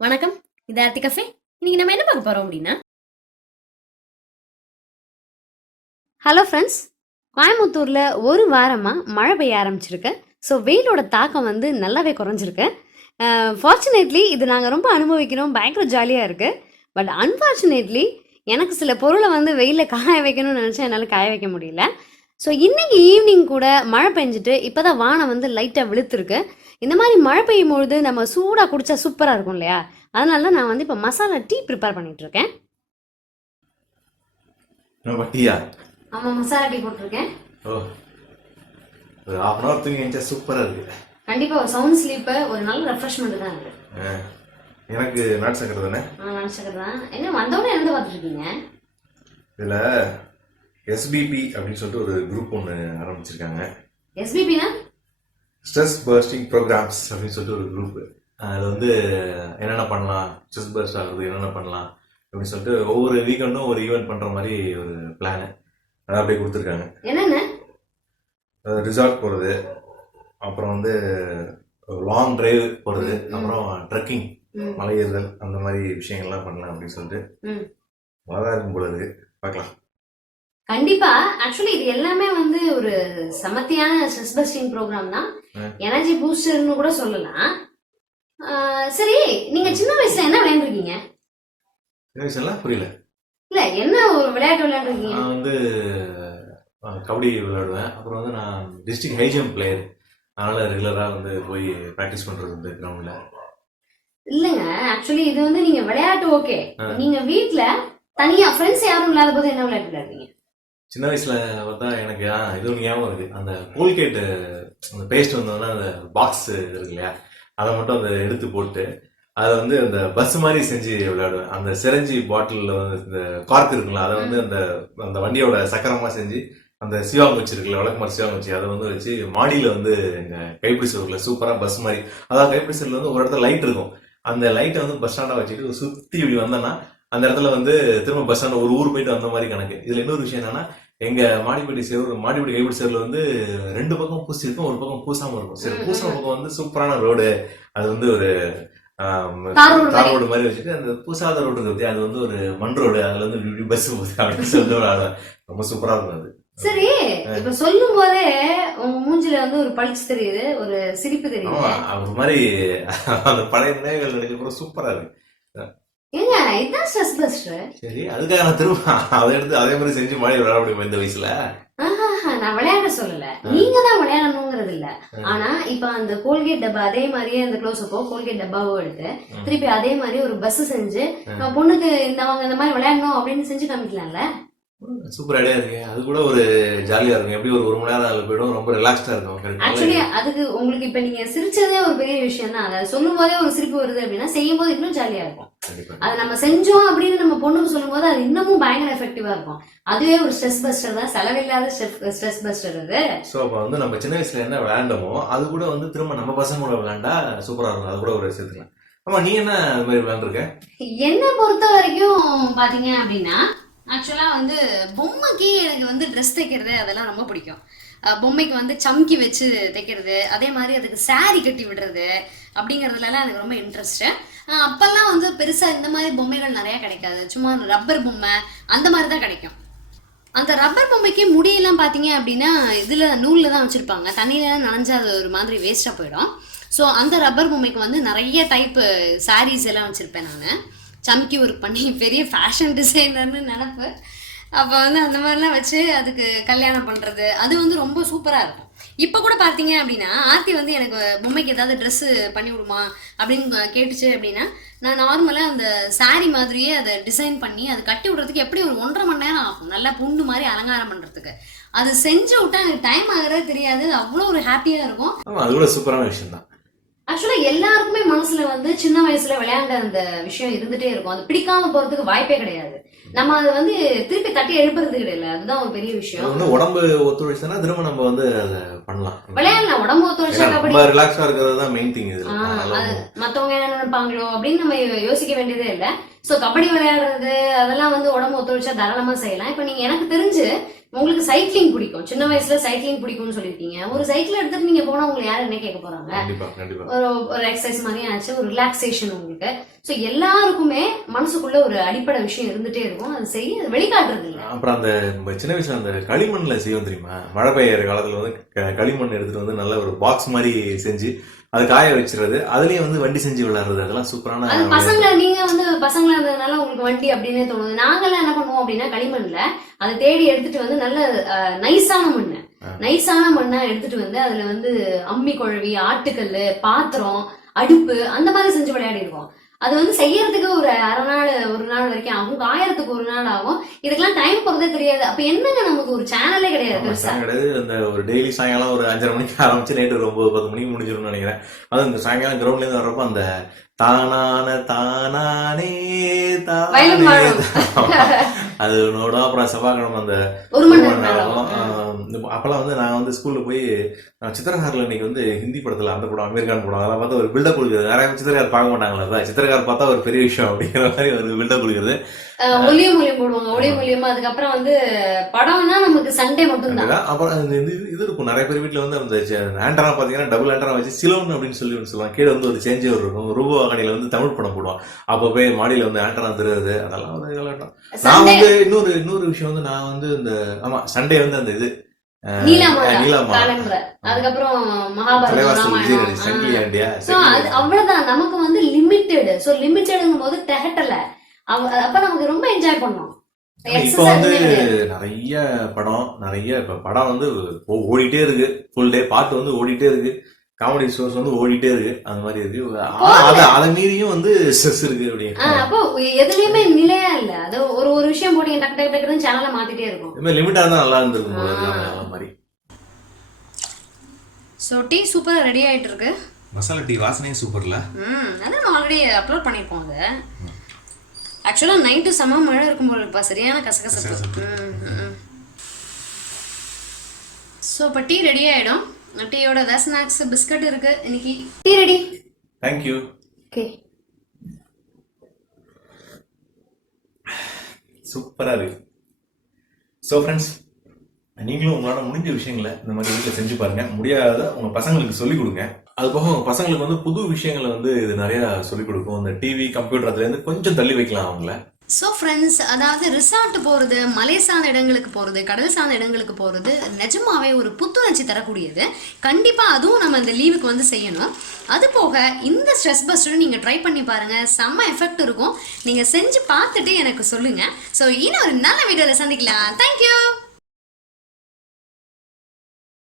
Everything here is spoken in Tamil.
வணக்கம். இது ஆர்த்தி கஃபே. இன்னைக்கு நம்ம என்ன பார்க்க போறோம் அப்படின்னா? ஹலோ ஃப்ரெண்ட்ஸ் கோயம்புத்தூர்ல ஒரு வாரமா மழை பெய்ய ஆரம்பிச்சிருக்கு. ஸோ வெயிலோட தாக்கம் வந்து நல்லாவே குறைஞ்சிருக்கு. ஃபார்ச்சுனேட்லி இது நாங்கள் ரொம்ப அனுபவிக்கிறோம். பயங்கர ஜாலியாக இருக்கு. பட் அன்ஃபார்ச்சுனேட்லி எனக்கு சில பொருளை வந்து வெயிலில் காய வைக்கணும்னு நினச்சா என்னால் காய வைக்க முடியல. ஸோ இன்னைக்கு ஈவினிங் கூட மழை பெஞ்சிட்டு இப்போ தான் வானம் வந்து லைட்டாக விழுத்துருக்கு. இந்த மாதிரி மழை பெய்யும் பொழுது நம்ம சூடாக குடிச்சா சூப்பராக இருக்கும் இல்லையா? அதனால தான் நான் வந்து இப்போ மசாலா டீ ப்ரிப்பேர் பண்ணிட்டு இருக்கேன். நம்ம டீயா? ஆமாம் மசாலா டீ போட்டிருக்கேன். ஓ ஒரு ஹாஃப் அன் ஹவர் தூங்கி நினைச்சா சூப்பரா இருக்கு. கண்டிப்பாக ஒரு சவுண்ட் ஸ்லீப்பு ஒரு நல்ல ரெஃப்ரெஷ்மெண்ட் தான் இருக்கு ஆ. எனக்கு நாட்டு சக்கரை தானே? நான் நினச்சிக்கிறது தான். என்ன வந்தவொடனே இருந்து பார்த்துருக்கீங்க இதுல எஸ்பிபி அப்படின்னு சொல்லிட்டு ஒரு குரூப் ஒன்று ஆரம்பிச்சிருக்காங்க. எஸ்பிபினா ஸ்ட்ரெஸ் பர்ஸ்டிங் ப்ரோக்ராம்ஸ் அப்படின்னு சொல்லிட்டு ஒரு குரூப் அதில் வந்து என்னென்ன பண்ணலாம்? ஸ்ட்ரெஸ் பர்ஸ்ட் ஆகுறது என்னென்ன பண்ணலாம்? அப்படின்னு சொல்லிட்டு ஒவ்வொரு வீக்கெண்டும் ஒரு ஈவெண்ட் பண்ற மாதிரி ஒரு பிளான் அதை அப்படியே கொடுத்துருக்காங்க. என்னென்ன? ரிசார்ட் போகிறது அப்புறம் வந்து லாங் டிரைவ் போகிறது. அப்புறம் ட்ரெக்கிங் ம், மலை ஏறுதல் அந்த மாதிரி விஷயங்கள்லாம் பண்ணலாம் அப்படின்னு சொல்லிட்டு. ம். அழகா இருக்கும் போல இருக்கு. பார்க்கலாம். கண்டிப்பா. ஆக்சுவலி இது எல்லாமே வந்து ஒரு சமத்தியான ஸ்ட்ரெஸ் பஸ்டிங் ப்ரோக்ராம் தான். எனர்ஜி பூஸ்டர்னு கூட சொல்லலாம். சரி நீங்க சின்ன வயசுல என்ன விளையாண்டுருக்கீங்க? சின்ன வயசுலாம் புரியல. இல்ல என்ன ஒரு விளையாட்டு விளையாண்டுருக்கீங்க? நான் வந்து கபடி விளையாடுவேன். அப்புறம் வந்து நான் டிஸ்ட்ரிக்ட் ஹை ஜம்ப் பிளேயர் அதனால ரெகுலராக வந்து போய் ப்ராக்டிஸ் பண்றது வந்து கிரவுண்ட்ல இல்லங்க ஆக்சுவலி இது வந்து நீங்க விளையாட்டு ஓகே. நீங்க வீட்ல தனியா ஃப்ரெண்ட்ஸ் யாரும் இல்லாத போது என்ன விளையாட்டு விளையாடுறீங்க சின்ன வயசுல பார்த்தா எனக்கு ஆ, இது ஒன்று ஞாபகம் இருக்கு. அந்த கோல்கேட் அந்த பேஸ்ட் வந்தோன்னா அந்த பாக்ஸ் இருக்கு இல்லையா அதை மட்டும் அந்த எடுத்து போட்டு அதை வந்து அந்த பஸ் மாதிரி செஞ்சு விளையாடுவேன். அந்த சிரஞ்சி பாட்டிலில் வந்து இந்த கார்க் இருக்குல்ல அதை வந்து அந்த அந்த வண்டியோட சக்கரமா செஞ்சு அந்த சிவாங்குச்சி இருக்குல்ல வழக்கமாரி சிவாங்குச்சி அதை வந்து வச்சு மாடியில வந்து எங்க கைப்பிடி சோறுல சூப்பரா பஸ் மாதிரி. அதாவது கைப்பிடி சோறுல வந்து ஒரு இடத்துல லைட் இருக்கும். அந்த லைட்டை வந்து பஸ் ஸ்டாண்டா வச்சுட்டு சுத்தி இப்படி வந்தேன்னா அந்த இடத்துல வந்து திரும்ப பஸ் ஸ்டாண்ட் ஒரு ஊர் போயிட்டு வந்த மாதிரி கணக்கு. இதுல இன்னொரு விஷயம் என்னன்னா எங்க மாடிப்பட்டி சேர் மாடிப்பட்டி கைப்பிடி சேரில் வந்து ரெண்டு பக்கம் பூசி இருக்கும் ஒரு பக்கம் பூசாம இருக்கும். சரி பூசாம. பக்கம் வந்து சூப்பரான ரோடு. அது வந்து ஒரு தார் ரோடு தார் மாதிரி. வச்சுட்டு அந்த பூசாத ரோடு இருக்கு அது வந்து ஒரு மண் ரோடு. அதுல வந்து பஸ் போகுது அப்படின்னு சொல்லி ஒரு ஆளு. ரொம்ப சூப்பரா இருக்கும் அது. சரி இப்ப சொல்லும் போதே உங்க மூஞ்சில வந்து ஒரு பளிச்சு தெரியுது ஒரு சிரிப்பு தெரியுது. ஒரு மாதிரி அந்த பழைய நினைவுகள் நினைக்க சூப்பரா இருக்கு. ஏங்க ஸ்ட்ரெஸ் பஸ்டர் சரி அதுக்காக நான் திரும்ப அதை எடுத்து அதே மாதிரி செஞ்சு மாடி விளையாட முடியுமா இந்த வயசுல? நான் விளையாட சொல்லல. நீங்க தான் விளையாடணுங்கிறது இல்ல. ஆனா இப்ப அந்த கோல்கேட் டப்பா அதே மாதிரியே அந்த க்ளோஸ் அப்போ கோல்கேட் டப்பாவோ எடுத்து. திருப்பி அதே மாதிரி ஒரு பஸ் செஞ்சு பொண்ணுக்கு இந்த அவங்க இந்த மாதிரி விளையாடணும் அப்படின்னு செஞ்சு காமிக்கலாம்ல? சூப்பர் ஐடியா இருக்கு. அது கூட ஒரு ஜாலியா இருக்கும். எப்படி ஒரு ஒரு மணி நேரம் அதுல போயிடும் ரொம்ப ரிலாக்ஸ்டா இருக்கும். ஆக்சுவலி அதுக்கு உங்களுக்கு இப்ப நீங்க சிரிச்சதே ஒரு பெரிய விஷயம் தான் அதை சொல்லும் போதே ஒரு சிரிப்பு வருது அப்படின்னா செய்யும் போது இன்னும் ஜாலியா இருக்கும். அதை நம்ம செஞ்சோம் அப்படின்னு நம்ம பொண்ணுக்கு சொல்லும்போது அது இன்னமும் பயங்கர எஃபெக்டிவா இருக்கும். அதுவே ஒரு ஸ்ட்ரெஸ் பஸ்டர் தான். செலவில்லாத ஸ்ட்ரெஸ் பஸ்டர் அது. சோ அப்ப வந்து நம்ம சின்ன வயசுல என்ன விளையாண்டோமோ அது கூட வந்து திரும்ப நம்ம பசங்க கூட விளையாண்டா சூப்பரா இருக்கும். அது கூட ஒரு சேர்த்துக்கலாம். ஆமா நீ என்ன அது மாதிரி விளையாண்டுருக்க? என்னை பொறுத்த வரைக்கும் பாத்தீங்க அப்படின்னா ஆக்சுவலா வந்து பொம்மைக்கு எனக்கு வந்து ட்ரெஸ் தைக்கிறது அதெல்லாம் ரொம்ப பிடிக்கும். பொம்மைக்கு வந்து சம்கி வச்சு தைக்கிறது அதே மாதிரி அதுக்கு சாரி கட்டி விடுறது அப்படிங்கிறதுலலாம் எனக்கு ரொம்ப இன்ட்ரெஸ்ட்டு அப்போல்லாம் வந்து பெருசாக இந்த மாதிரி பொம்மைகள் நிறையா கிடைக்காது. சும்மா ரப்பர் பொம்மை அந்த மாதிரி தான் கிடைக்கும். அந்த ரப்பர் பொம்மைக்கு முடியெல்லாம் பார்த்தீங்க அப்படின்னா இதில் நூலில் தான் வச்சுருப்பாங்க. தண்ணியிலலாம் நனைஞ்சா அது ஒரு மாதிரி வேஸ்ட்டாக போயிடும். ஸோ அந்த ரப்பர் பொம்மைக்கு வந்து நிறைய டைப்பு சாரீஸ் எல்லாம் வச்சுருப்பேன் நான். சம்கி ஒர்க் பண்ணி பெரிய ஃபேஷன் டிசைனர்னு நினப்பு. அப்போ வந்து அந்த மாதிரிலாம் வச்சு அதுக்கு கல்யாணம் பண்ணுறது அது வந்து ரொம்ப சூப்பராக இருக்கும். இப்போ கூட பார்த்தீங்க அப்படின்னா ஆர்த்தி வந்து எனக்கு பொம்மைக்கு ஏதாவது ட்ரெஸ்ஸு பண்ணி விடுமா அப்படின்னு கேட்டுச்சு அப்படின்னா நான் நார்மலாக அந்த சாரீ மாதிரியே அதை டிசைன் பண்ணி அது கட்டி விடுறதுக்கு எப்படி ஒரு ஒன்றரை மணி நேரம் ஆகும். நல்லா புண்டு மாதிரி அலங்காரம் பண்ணுறதுக்கு அது செஞ்சு விட்டா எனக்கு டைம் ஆகிறதே தெரியாது. அவ்வளோ ஒரு ஹாப்பியாக இருக்கும். அது கூட சூப்பரான விஷயம் தான் ஆக்சுவலாக எல்லாருக்குமே மனசுல வந்து சின்ன வயசுல விளையாண்ட அந்த விஷயம் இருந்துட்டே இருக்கும். அது பிடிக்காம போறதுக்கு வாய்ப்பே கிடையாது. நம்ம அதை வந்து திருப்பி தட்டி எழுப்புறது கிடையாது. அதுதான் ஒரு பெரிய விஷயம். வந்து உடம்பு ஒத்துழைச்சுன்னா திரும்ப நம்ம வந்து பண்ணலாம். விளையாடலாம். உடம்பு ஒத்துழைச்சா கபடி ரிலாக்ஸா இருக்கிறது தான் மெயின் திங் அது மத்தவங்க என்ன நினைப்பாங்களோ அப்படின்னு நம்ம யோசிக்க வேண்டியதே இல்ல. ஸோ கபடி விளையாடுறது அதெல்லாம் வந்து உடம்பு ஒத்துழைச்சா தாராளமா செய்யலாம். இப்போ நீங்க எனக்கு தெரிஞ்சு உங்களுக்கு சைக்கிளிங் பிடிக்கும். சின்ன வயசுல சைக்கிளிங் பிடிக்கும்னு சொல்லியிருக்கீங்க. ஒரு சைக்கிள் எடுத்துட்டு நீங்க போனா உங்களுக்கு யாரும் என்ன கேட்க போறாங்க? ஒரு ஒரு எக்ஸசைஸ் மாதிரியும் ஆச்சு ஒரு ரிலாக்ஸேஷன் உங்களுக்கு. ஸோ எல்லாருக்குமே மனசுக்குள்ள ஒரு அடிப்படை விஷயம் இருந்துட்டே இருக்கும். அது செய்ய அது வெளிக்காட்டுறது இல்லை. அப்புறம் அந்த சின்ன வயசுல அந்த களிமண்ல செய்வோம் தெரியுமா? மழை பெய்யற காலத்துல வந்து களிமண் எடுத்துட்டு வந்து நல்ல ஒரு பாக்ஸ் மாதிரி செஞ்சு அது காய வச்சிருது அதுலயும் வந்து வண்டி செஞ்சு விளையாடுறது அதெல்லாம் சூப்பரான அது பசங்க நீங்க வந்து பசங்களா இருந்ததுனால உங்களுக்கு வண்டி அப்படின்னே தோணுது. நாங்கெல்லாம் என்ன பண்ணுவோம் அப்படின்னா களிமண்ல அதை தேடி எடுத்துட்டு வந்து நல்ல நைஸான மண்ணு. நைஸான மண்ணா எடுத்துட்டு வந்து அதுல வந்து அம்மி குழவி ஆட்டுக்கல்லு பாத்திரம் அடுப்பு அந்த மாதிரி செஞ்சு விளையாடி இருக்கோம் அது வந்து செய்யறதுக்கு ஒரு அரை நாள் ஒரு நாள் வரைக்கும் ஆகும். காயறதுக்கு ஒரு நாள் ஆகும். இதுக்கெல்லாம் டைம் போறதே தெரியாது. அப்ப என்னங்க நமக்கு ஒரு சேனலே கிடையாது பெருசா? கிடையாது. அந்த ஒரு டெய்லி சாயங்காலம் ஒரு அஞ்சரை மணிக்கு ஆரம்பிச்சு நைட்டு ஒரு ஒன்பது பத்து மணிக்கு முடிஞ்சிரும்னு நினைக்கிறேன். அது இந்த சாயங்காலம் கிரவுண்ட்ல இருந்து வர்றப்போ அந்த தானான தானானே தானே. அது ஒன்னோட அப்புறம் செவ்வாய்க்கிழமை அந்த ஒரு மணி நேரம் இந்த அப்பெல்லாம் வந்து நான் வந்து ஸ்கூல்ல போய் நான் சித்திரகாரில் இன்னைக்கு வந்து ஹிந்தி படத்துல அந்த படம் அமெரிக்கான் படம் அதெல்லாம் பார்த்து ஒரு பில்டப் கொடுக்குறது. நிறைய சித்திரகார் பார்க்க மாட்டாங்களா சித்திரகார் பார்த்தா ஒரு பெரிய விஷயம் அப்படிங்கிற மாதிரி ஒரு பில்டப் கொடுக்குறது. அஹ், ஒளியும் மொழியும் போடுவாங்க ஒளியும் மொழியமா அதுக்கப்புறம் வந்து படம்னா நமக்கு சண்டே மட்டும்தான். அதுதான். அப்புறம் இது இருக்கும். நிறைய பேர் வீட்டில் வந்து அந்த ஆண்டனா பார்த்தீங்கன்னா டபுள் ஆண்டனா வச்சு சிலோன் அப்படின்னு சொல்லி ஒன்று சொல்லுவாங்க. கீழே வந்து ஒரு சேஞ்சர் இருக்கும். ரூபா வாகனியில் வந்து தமிழ் படம் போடுவான். அப்போ போய் மாடியில் வந்து ஆண்டனா திருறது அதெல்லாம் காலகட்டம் நான் வந்து இன்னொரு இன்னொரு விஷயம் வந்து நான் வந்து இந்த ஆமா சண்டே வந்து அந்த இது அதுக்கப்புறம் மகாபாரதம் அவ்வளவுதான். நமக்கு வந்து லிமிட்டெட் சோ லிமிட்டெடுங்கும் போது திகட்டல அப்ப நமக்கு ரொம்ப என்ஜாய் பண்ணோம் இப்ப வந்து. நிறைய படம் நிறைய இப்ப படம் வந்து ஓடிட்டே இருக்கு. ஃபுல் டே பாட்டு வந்து ஓடிட்டே இருக்கு. காமெடி ஷோஸ் வந்து ஓடிட்டே இருக்கு. அந்த மாதிரி இருக்கு. அத அதை மீறியும் வந்து ஸ்ட்ரெஸ் இருக்கு அப்படின்னு அப்போ எதுலயுமே நிலையா இல்ல. அது ஒரு ஒரு விஷயம் போட்டு டக்கு டக்கு டக்குன்னு சேனலை மாத்திட்டே இருக்கும். மாதிரி லிமிட்டா தான் நல்லா இருந்திருக்கும் அந்த மாதிரி. ஸோ டீ சூப்பரா ரெடி ஆயிட்டு இருக்கு. மசாலா டீ வாசனையும் சூப்பர்ல ம் அதான் நான் ஆல்ரெடி அப்லோட் பண்ணியிருப்போம் அதை. ஆக்சுவலாக நைட்டு செம மழை இருக்கும் போல இருப்பா சரியான கசகசப்பு. ம் ஸோ இப்போ டீ ரெடி ஆயிடும். டீயோட ஏதாவது ஸ்நாக்ஸ் பிஸ்கட் இருக்கு. இன்னைக்கு டீ ரெடி தேங்க்யூ ஓகே சூப்பரா இருக்கு. ஸோ ஃப்ரெண்ட்ஸ் நீங்களும் உங்களால முடிஞ்ச விஷயங்களை இந்த மாதிரி வீட்டில் செஞ்சு பாருங்க. முடியாத உங்க பசங்களுக்கு சொல்லிக் கொடுங்க. அது போக உங்க பசங்களுக்கு வந்து புது விஷயங்களை வந்து இது நிறைய சொல்லிக் கொடுக்கும். இந்த டிவி கம்ப்யூட்டர் அதுல இருந்து கொஞ்சம் தள்ளி வைக்கலாம் அவங்கள. ஸோ ஃப்ரெண்ட்ஸ் அதாவது ரிசார்ட் போகிறது மலை சார்ந்த இடங்களுக்கு போகிறது கடல் சார்ந்த இடங்களுக்கு போகிறது நிஜமாவே ஒரு புத்துணர்ச்சி தரக்கூடியது. கண்டிப்பாக அதுவும் நம்ம இந்த லீவுக்கு வந்து செய்யணும். அது போக இந்த ஸ்ட்ரெஸ் பஸ்டரும் நீங்கள் ட்ரை பண்ணி பாருங்கள் செம்ம எஃபெக்ட் இருக்கும். நீங்கள் செஞ்சு பார்த்துட்டு எனக்கு சொல்லுங்கள் ஸோ இன்னும் ஒரு நல்ல வீடியோவில் சந்திக்கலாம். தேங்க்யூ